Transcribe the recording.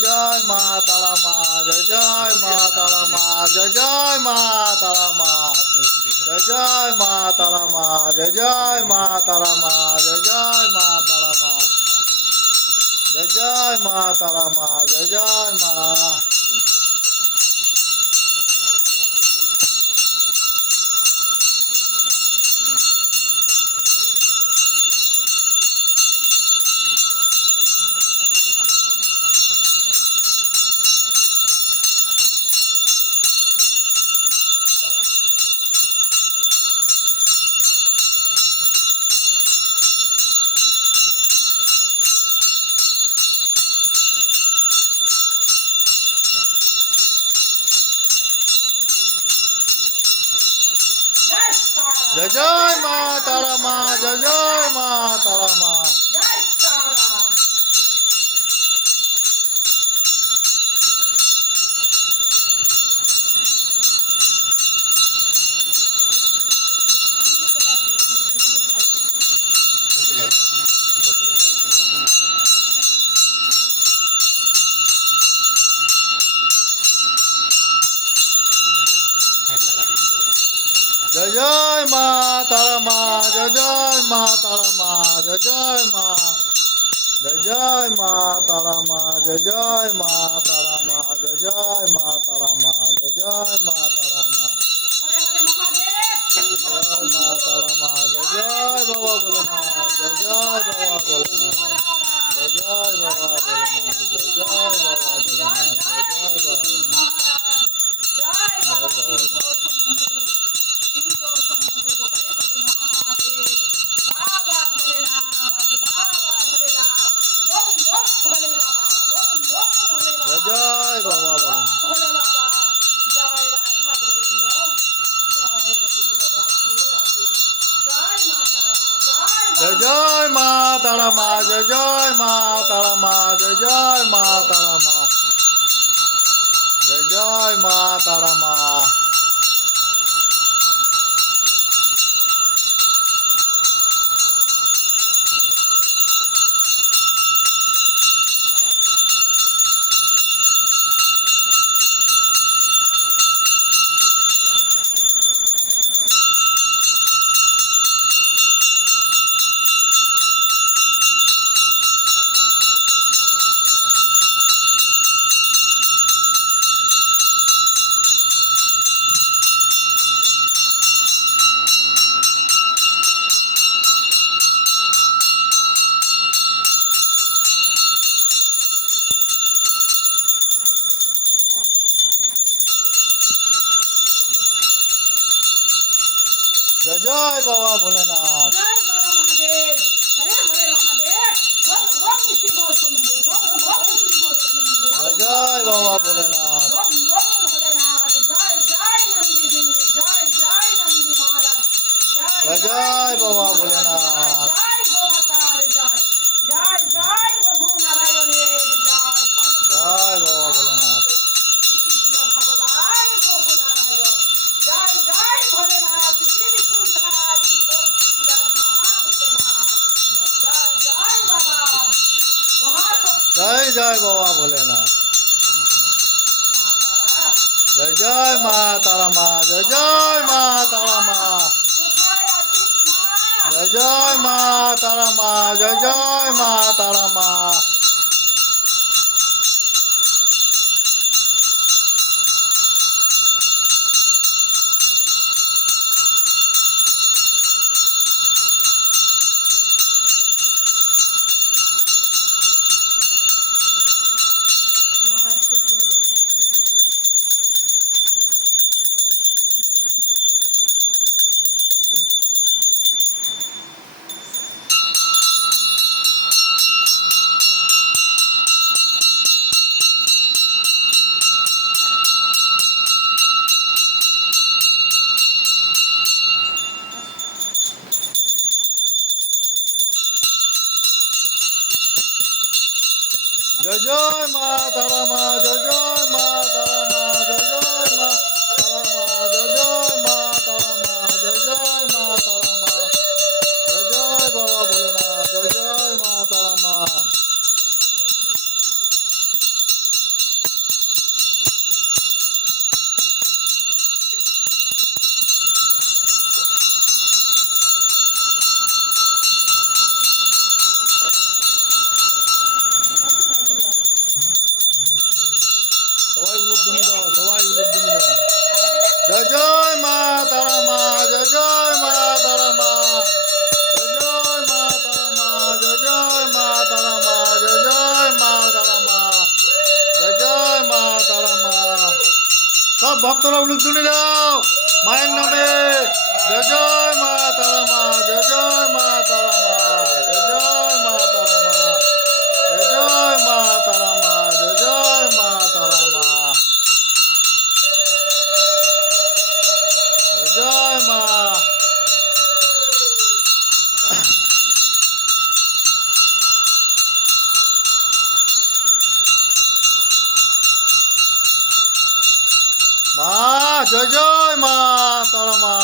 જય મા તારામાં જય જય મા તારામાં જય જય મા તારામાં જય જય મા તારામાં જય જય મા તારામાં જય જય મા તારામાં જય જય મા તારામાં જય જય મા જય જય મા તારામાં જય જય મા તારામાં જય જય મા તારામાં જય જય મા તારામાં જય જય મા જય જય મા તારામાં જય જય મા તારામાં જય જય મા તારામાં જય જય મા તારામાં મા તારામાં જય જય બાબા ભોલેનાથ જય જય બાબા ભોલેનાથ જય જય બાબા ભોલેનાથ જય જય બાબા ભોલેનાથ જય જય બાબા જય જય મા તારામાં જય જય મા તારામાં જય જય મા તારામાં જય જય મા તારામાં જય જય બાબા ભોલેનાથ જય બાબા મહાદેવ હરે હરે મહાદેવ ઓમ ઓમ શિવ શંભુ ઓમ ઓમ શિવ શંભુ જય જય બાબા ભોલેનાથ ઓમ ઓમ ભોલેનાથ જય જય નંદી જય જય નંદી મહારાજ જય જય બાબા ભોલેનાથ જય ગો માતા જય જય જય પ્રભુ નારાયણ જય જય બાબા ભોલેનાથ કૃષ્ણ ભગવાન પ્રભુ નારાયણ જય જય ભોલેનાથ શિવ સુંદરી કોટિરાજ મહાભૂતનાથ જય જય બાબા મહાશક્તિ જય જય બાબા ભોલેનાથ જય જય મા તારામાં જય જય મા તારામાં જય જય મા તારામાં જય જય મા તારામાં જય જય મા તારામાં જય જય મા તારામાં જય જય મા તારામાં જય જય મા તારામાં જય જય મા તારામાં જય જય બાબા ભોલેનાથ જય જય મા તારામાં ভক্তরা উলুধ্বনি দাও মায়ের নামে। জয় জয় মা তারা মা, জয় জয় মা তারা মা, জয় জয় মা তারা মা, জয় জয় মা তারা মা, জয় জয় মা তারা মা, জয় জয় মা। মা জয় জয় মা তারা মা।